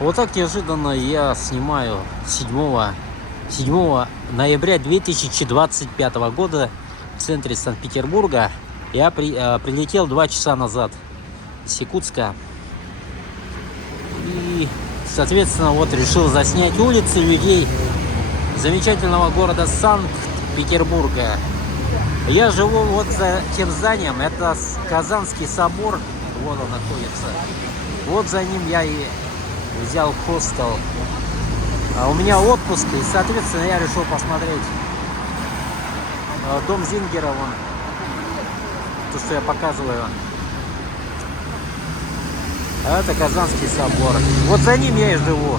Вот так неожиданно я снимаю 7 ноября 2025 года в центре Санкт-Петербурга. Я прилетел 2 часа назад с Якутска. И, соответственно, вот решил заснять улицы людей замечательного города Санкт-Петербурга. Я живу вот за тем зданием, это Казанский собор, вот он находится. Вот за ним я и взял хостел. У меня отпуск, и, соответственно, я решил посмотреть дом Зингера, вон, то, что я показываю. А это Казанский собор. Вот за ним я и живу.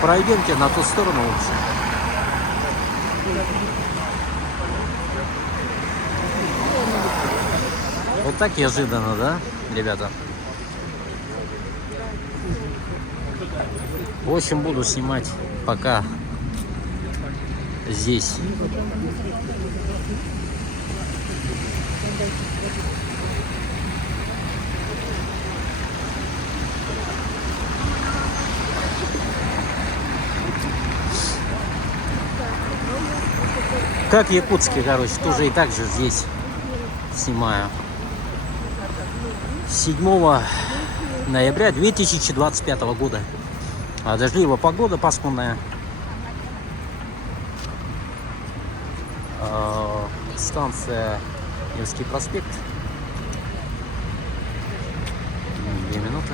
Пройдемте на ту сторону лучше. Вот так неожиданно, да, ребята? В общем, буду снимать пока здесь. Как в Якутске, короче, тоже и так же здесь снимаю. 7 ноября 2025 года. Дождливая погода, пасмурная. Станция Невский проспект. 2 минуты.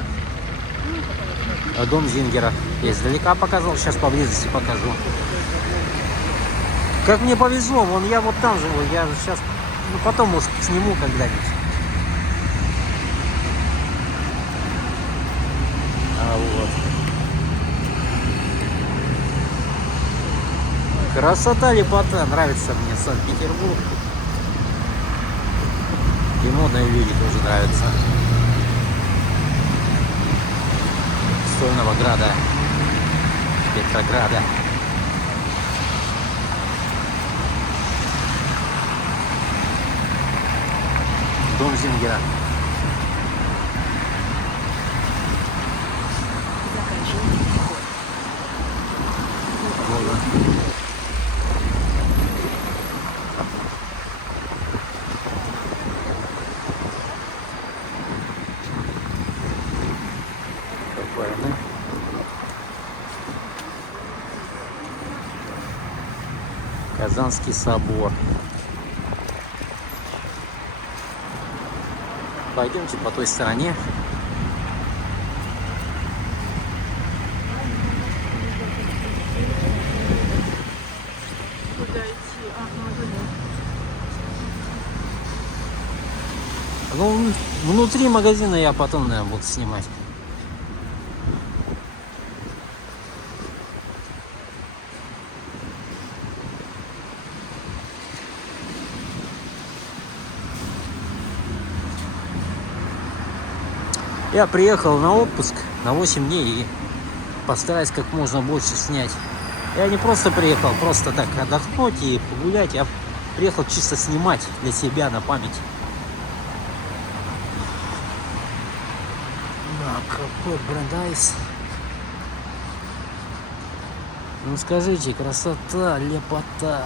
Дом Зингера. Я издалека показывал, сейчас поблизости покажу. Как мне повезло, вон я вот там живу, я сейчас, потом, может, сниму когда-нибудь. Вот. Красота, лепота, нравится мне Санкт-Петербург. И модные люди тоже нравятся. Стольного града, Петрограда. Дом Зингера. Казанский собор. Пойдемте по той стороне. Куда идти? Ну, внутри магазина я потом, наверное, буду снимать. Я приехал на отпуск на 8 дней и постараюсь как можно больше снять. Я не просто приехал, просто так отдохнуть и погулять. Я приехал чисто снимать для себя на память. Да, какой брендайс. Ну скажите, красота, лепота.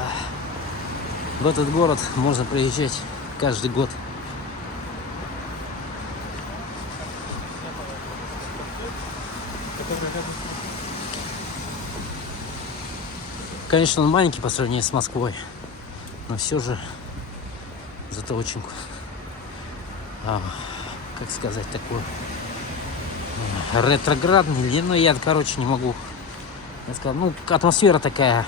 В этот город можно приезжать каждый год. Конечно, он маленький по сравнению с Москвой, но все же зато очень, как сказать, такой ретроградный, но я, короче, не могу сказать. Ну, атмосфера такая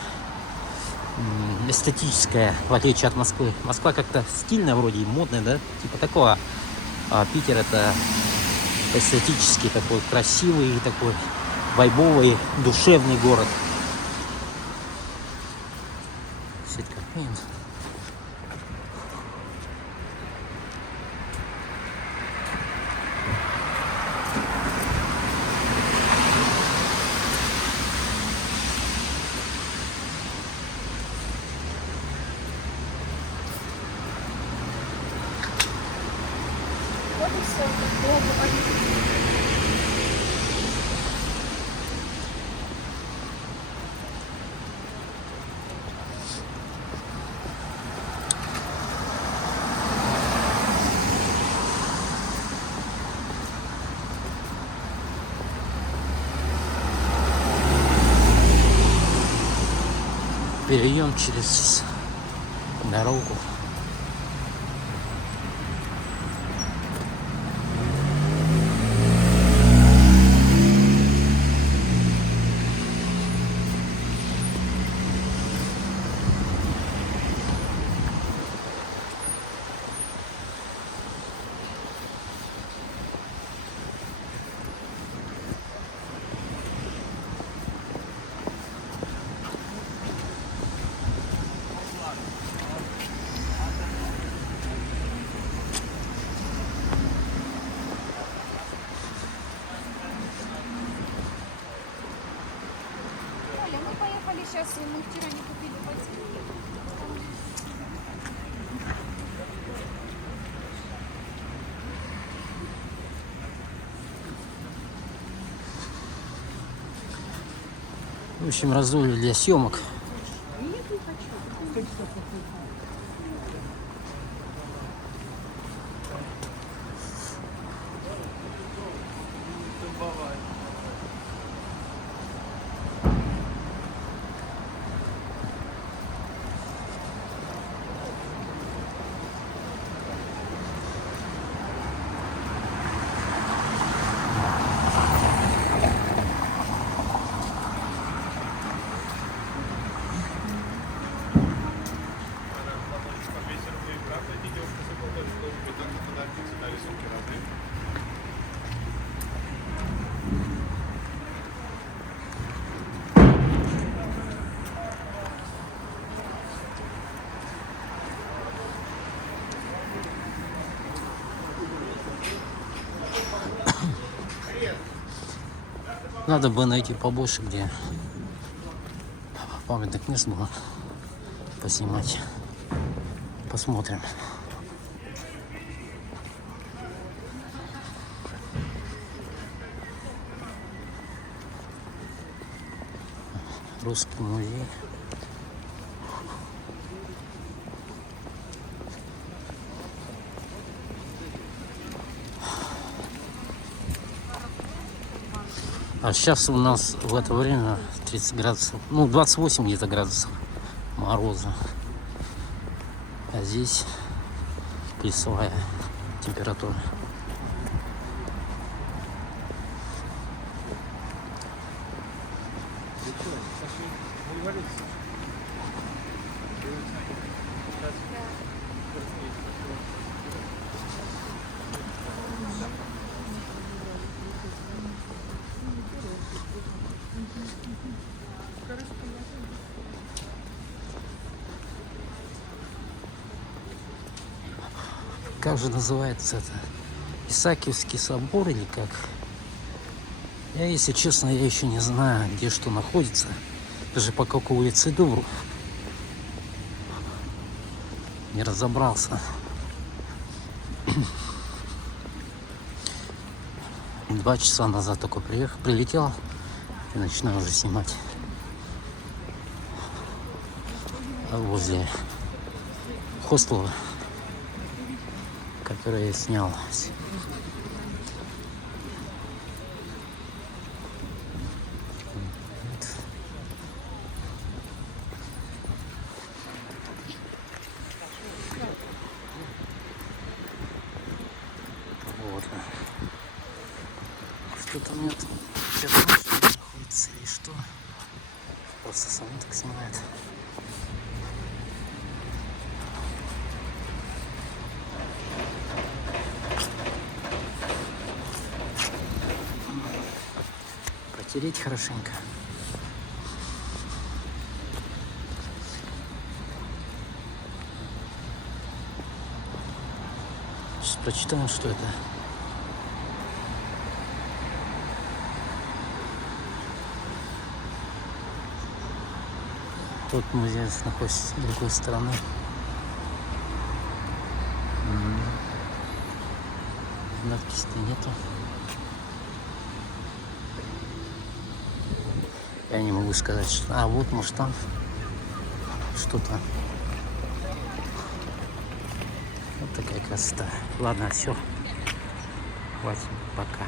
эстетическая, в отличие от Москвы. Москва как-то стильная вроде и модная, да, типа такого, а Питер это эстетический такой, красивый такой, вайбовый, душевный город. Перейдем через дорогу. Оля, мы поехали сейчас, мы вчера не купили ботинки. В общем, раздули для съемок. Надо бы найти побольше, где памятных мест было поснимать. Посмотрим. Русский музей. А сейчас у нас в это время 30 градусов, ну 28 где-то градусов мороза. А здесь плюсовая температура. Как же называется это? Исаакиевский собор или как? Я, если честно, я еще не знаю, где что находится. Даже по какой улице иду, не разобрался. 2 часа назад только прилетел и начинаю уже снимать. Возле хостела, который я снял. Вот. Что-то у меня там находится или что. Просто сам так снимает. Протереть хорошенько. Сейчас прочитаем, что это. Тот музей находится с другой стороны. Надписи-то нету. Я не могу сказать, что... А, вот, может, там что-то. Вот такая красота. Ладно, все. Хватит, пока.